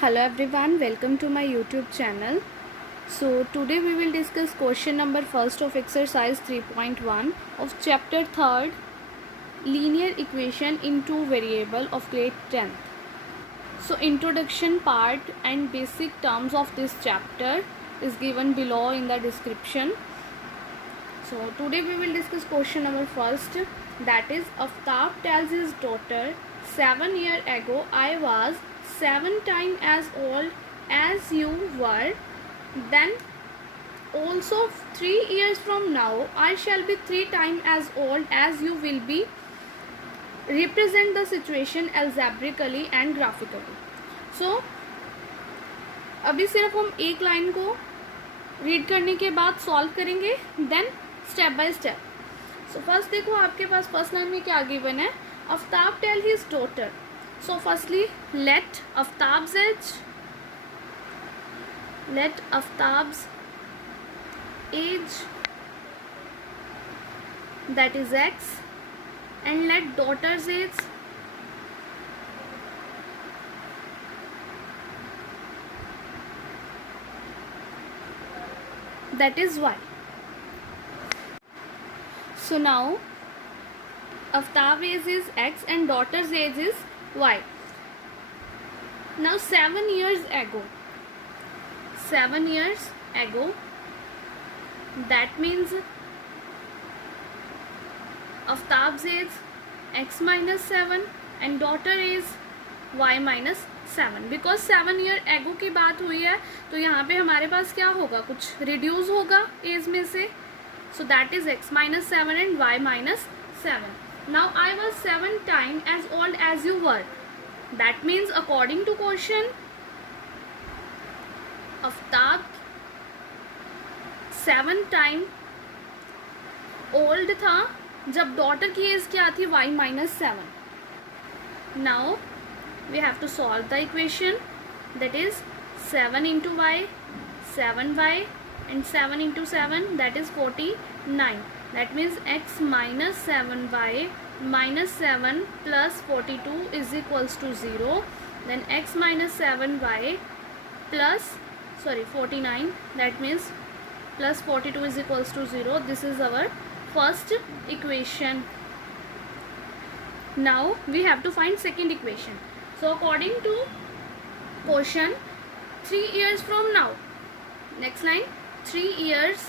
Hello everyone, welcome to my YouTube channel. So today we will discuss question number first of exercise 3.1 of chapter 3rd, linear equation in two variable of grade 10th. So introduction part and basic terms of this chapter is given below in the description. So today we will discuss question number first, that is Aftab tells his daughter 7 years ago I was 7 times as old as you were, then also 3 years from now I shall be 3 times as old as you will be. Represent the situation algebraically and graphically. So अभी सिर्फ हम एक line को read करने के बाद solve करेंगे, then step by step. So first देखो आपके पास फर्स्ट लाइन में क्या गिवन है, Aftab tell his daughter. So firstly let Aftab's age that is x and let daughter's age that is y. So now Aftab's age is x and daughter's age is y. Now 7 years ago, that means Aftab's age x minus 7 and daughter is y minus 7. Because 7 year ago की बात हुई है तो यहाँ पे हमारे पास क्या होगा, कुछ रिड्यूस होगा एज में से. So that is x minus 7 and y minus 7. Now I was 7 times as old as you were. That means according to question, Aftab 7 times old था जब डॉटर की एज क्या थी, y minus 7. Now we have to solve the equation, that is 7 into y, 7y and 7 into 7, that is 49. That means x minus 7y minus 7 plus 42 is equals to 0. Then x minus 7y plus 49, that means plus 42 is equals to 0. This is our first equation. Now we have to find second equation. So according to question, 3 years from now, next line, 3 years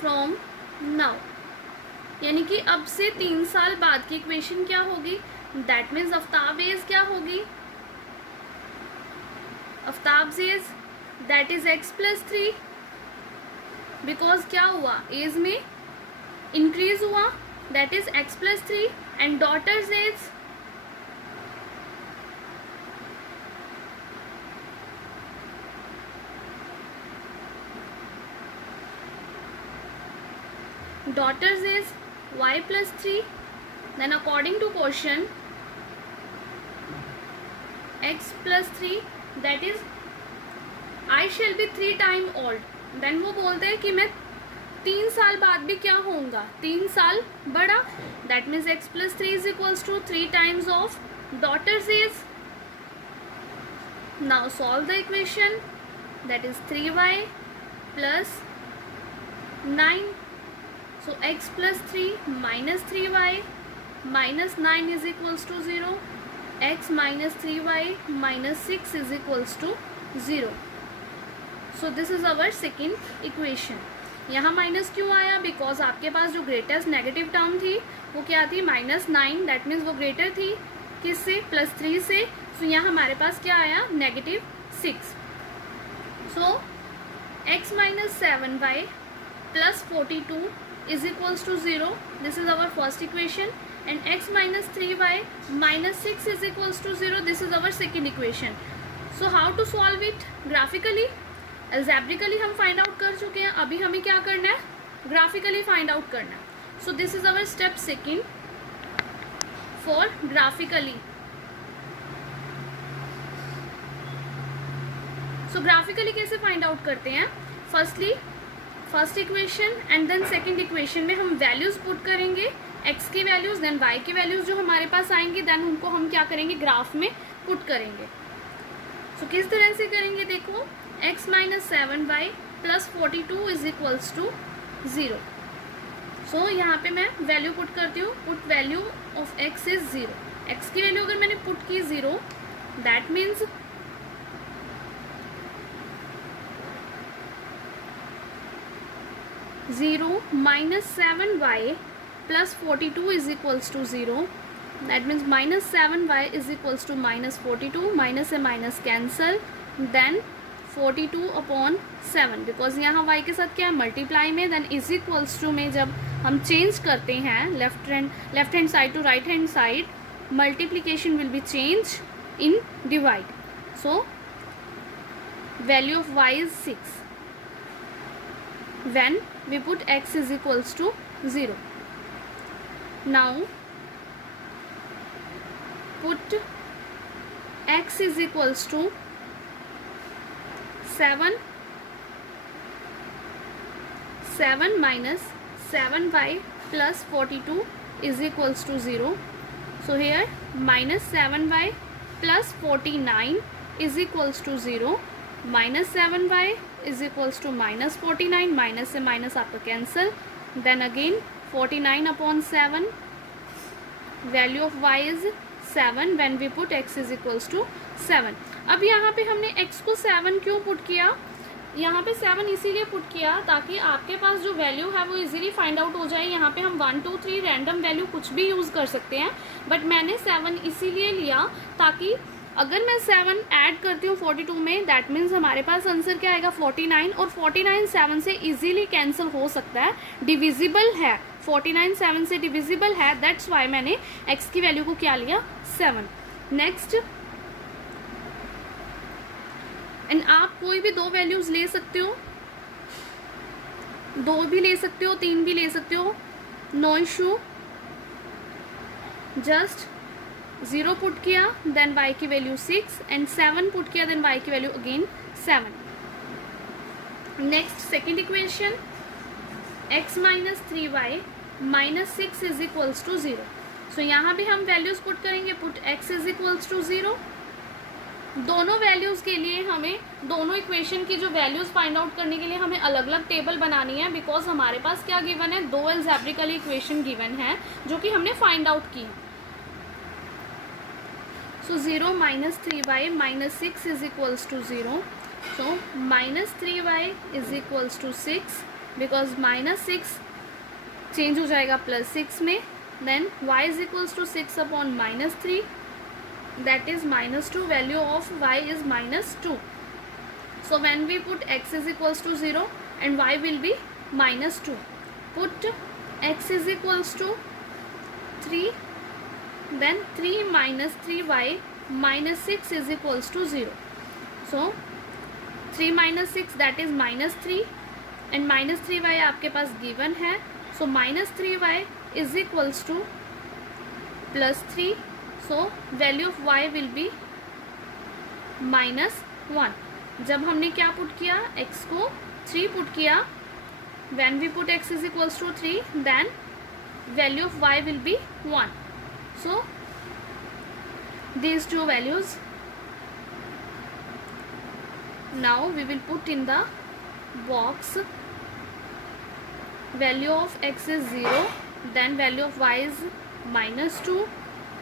from now, यानी कि अब से 3 साल बाद की equation क्या होगी, that means Aftab age क्या होगी, Aftab age that is x plus 3. Because क्या हुआ, एज में इंक्रीज हुआ, that is x plus 3 and daughter's age daughter's is y plus 3. Then according to question, x plus 3, that is I shall be 3 times old. Then वो बोलते हैं कि मैं 3 साल बाद भी क्या होऊंगा, 3 साल बड़ा. That means x plus 3 is equals to 3 times of daughter's age. Now solve the equation, that is 3y plus 9. So x plus 3 minus 3y minus 9 is equals to 0. x minus 3y minus 6 is equals to 0. So this is our second equation. यहाँ minus क्यों आया, because आपके पास जो greatest negative term थी वो क्या थी, minus 9. That means वो ग्रेटर थी किससे, प्लस 3 से. सो यहाँ हमारे पास क्या आया, negative 6. So x minus 7y plus 42 is equals to 0. This is our first equation. And x minus 3y minus 6 is equals to 0. This is our second equation. So how to solve it graphically? Algebraically हम find out कर चुके हैं, अभी हमें क्या करना है, graphically find out करना है. So this is our step second for graphically. So graphically कैसे find out करते हैं, firstly first equation and then second equation में हम वैल्यूज पुट करेंगे एक्स की वैल्यूज़ देन वाई की वैल्यूज़ जो हमारे पास आएंगी देन उनको हम क्या करेंगे, ग्राफ में पुट करेंगे। सो किस तरह से करेंगे, देखो x minus 7y plus 42 is equals to 0। So यहाँ पे मैं वैल्यू पुट करती हूँ, put value of x is 0। x की वैल्यू अगर मैंने पुट की 0, that means 0 minus 7y plus 42 is equals to 0. That means minus 7y is equals to minus 42. Minus से minus cancel. Then 42 upon 7. Because यहाँ y के साथ क्या है, मल्टीप्लाई में, then is equals to में जब हम चेंज करते हैं left hand side to right hand side, multiplication will be change in divide. So value of y is 6 when we put x is equals to 0. Now put x is equals to 7 minus 7y plus 42 is equals to 0. So here minus 7y plus 49 is equals to 0. Minus 7y is equals to minus 49. Minus से minus आपका cancel. Then again 49 upon 7. Value of y is 7 when we put x is equals to 7. अब यहाँ पे हमने x को 7 क्यों put किया, यहाँ पे 7 इसीलिए पुट किया ताकि आपके पास जो वैल्यू है वो इजीली फाइंड आउट हो जाए. यहाँ पे हम 1 2 3 रैंडम वैल्यू कुछ भी यूज़ कर सकते हैं, बट मैंने 7 इसीलिए लिया ताकि अगर मैं 7 ऐड करती हूँ 42 में, दैट मीन्स हमारे पास आंसर क्या आएगा 49. और 49 7 से इजीली कैंसिल हो सकता है, डिविजिबल है. 49 7 से डिविजिबल है, दैट्स वाई मैंने x की वैल्यू को क्या लिया 7. नेक्स्ट, एंड आप कोई भी दो वैल्यूज ले सकते हो, 2 भी ले सकते हो, 3 भी ले सकते हो, नो इशू. जस्ट 0 पुट किया देन y की वैल्यू 6 एंड 7 पुट किया देन y की value again 7. Next second equation, x minus 3y minus 6 is equals to 0. So यहाँ भी हम वैल्यूज पुट करेंगे, put x is equals to 0. दोनों values के लिए हमें, दोनों इक्वेशन की जो वैल्यूज फाइंड आउट करने के लिए हमें अलग अलग टेबल बनानी है, बिकॉज हमारे पास क्या गिवन है, 2 एल्जेब्रिकल इक्वेशन गिवन है जो कि हमने फाइंड आउट की. So 0 minus 3y minus 6 is equals to 0. So minus 3y is equals to 6 because minus 6 change हो जाएगा plus 6 में. Then y is equals to 6 upon minus 3, that is minus 2. Value of y is minus 2. So when we put x is equals to 0 and y will be minus 2. Put x is equals to 3. Then 3 minus 3y minus 6 is equals to 0. So 3 minus 6 that is minus 3 and minus 3y आपके पास given है. So minus 3y is equals to plus 3. So value of y will be minus 1. जब हमने क्या put किया, x को 3 put किया, when we put x is equals to 3 then value of y will be 1. So these two values. Now we will put in the box value of x is 0, then value of y is minus 2,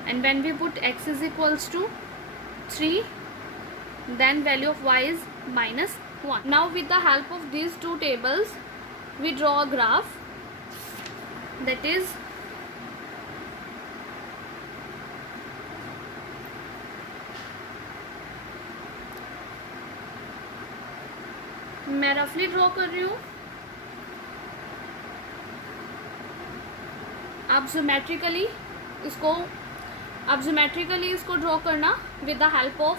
and when we put x is equals to 3, then value of y is minus 1. Now with the help of these two tables we draw a graph, that is मैं रफली draw कर रही हूँ, आप geometrically इसको draw करना with the help of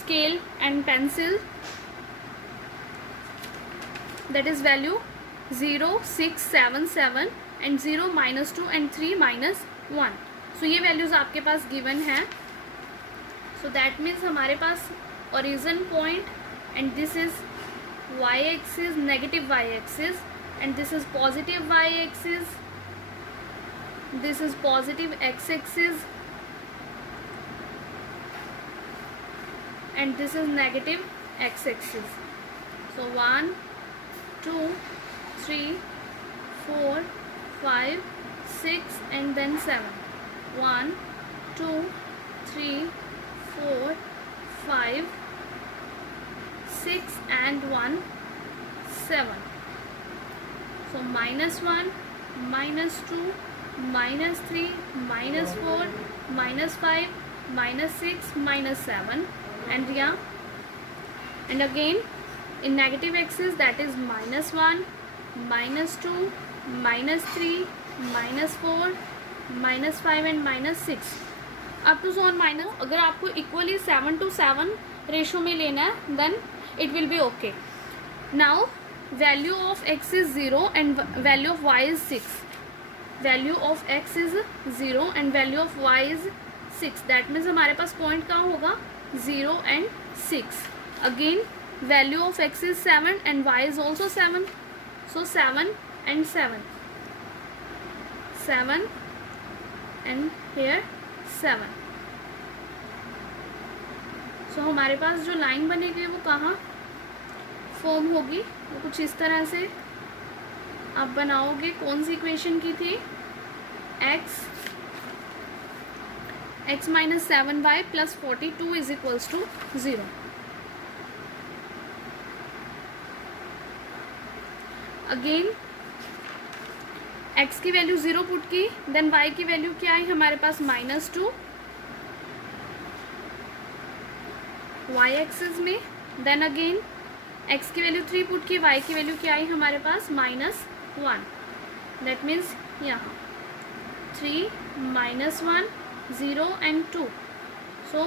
scale and pencil. That is value 0 6 7 7 and 0 minus 2 and 3 minus 1. सो ये values आपके पास गिवन है. सो दैट मीन्स हमारे पास origin point and this is y-axis, negative y-axis, and this is positive y-axis, this is positive x-axis and this is negative x-axis. So 1 2 3 4 5 6 and then 7. 1 2 3 4 5 6 and 1 7. So -1 -2 -3 -4 -5 -6 -7 and yeah, and again in negative axis that is -1 -2 -3 -4 -5 and -6 up to zone minus. अगर आपको equally 7 to 7 ratio में लेना है then it will be okay. Now value of x is 0 and value of y is 6. Value of x is 0 and value of y is 6. That means हमारे पास point कहाँ होगा 0 and 6. Again value of x is 7 and y is also 7. So 7 and 7 7 and here 7. So हमारे पास जो line बनेगी वो कहाँ फॉर्म होगी, वो कुछ इस तरह से आप बनाओगे. कौन सी इक्वेशन की थी, x minus 7y plus 42 is equals to 0. Again x की वैल्यू 0 पुट की, देन y की वैल्यू क्या आई हमारे पास -2 y एक्सिस में. देन अगेन x की वैल्यू 3 पुट की, y की वैल्यू क्या आई हमारे पास -1. दैट मीन्स यहाँ 3 -1 0 and 2. So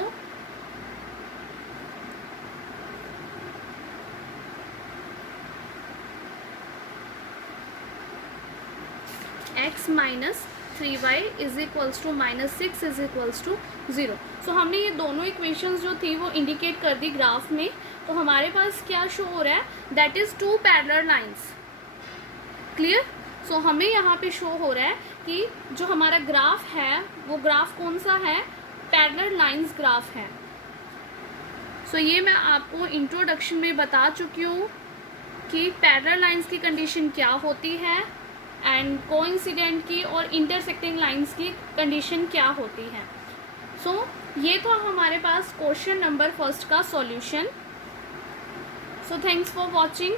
x minus 3y is equals to -6 is equals to 0. सो हमने ये दोनों इक्वेशंस जो थी वो इंडिकेट कर दी ग्राफ में. तो हमारे पास क्या शो हो रहा है, that is 2 parallel lines. Clear. So हमें यहाँ पे शो हो रहा है कि जो हमारा ग्राफ है वो ग्राफ कौन सा है, पैरेलल लाइंस ग्राफ है. सो ये मैं आपको इंट्रोडक्शन में बता चुकी हूँ कि पैरेलल लाइंस की कंडीशन क्या होती है एंड कोइंसिडेंट की और इंटरसेक्टिंग लाइंस की कंडीशन क्या होती है. सो ये था हमारे पास क्वेश्चन नंबर 1 का solution. So thanks for watching.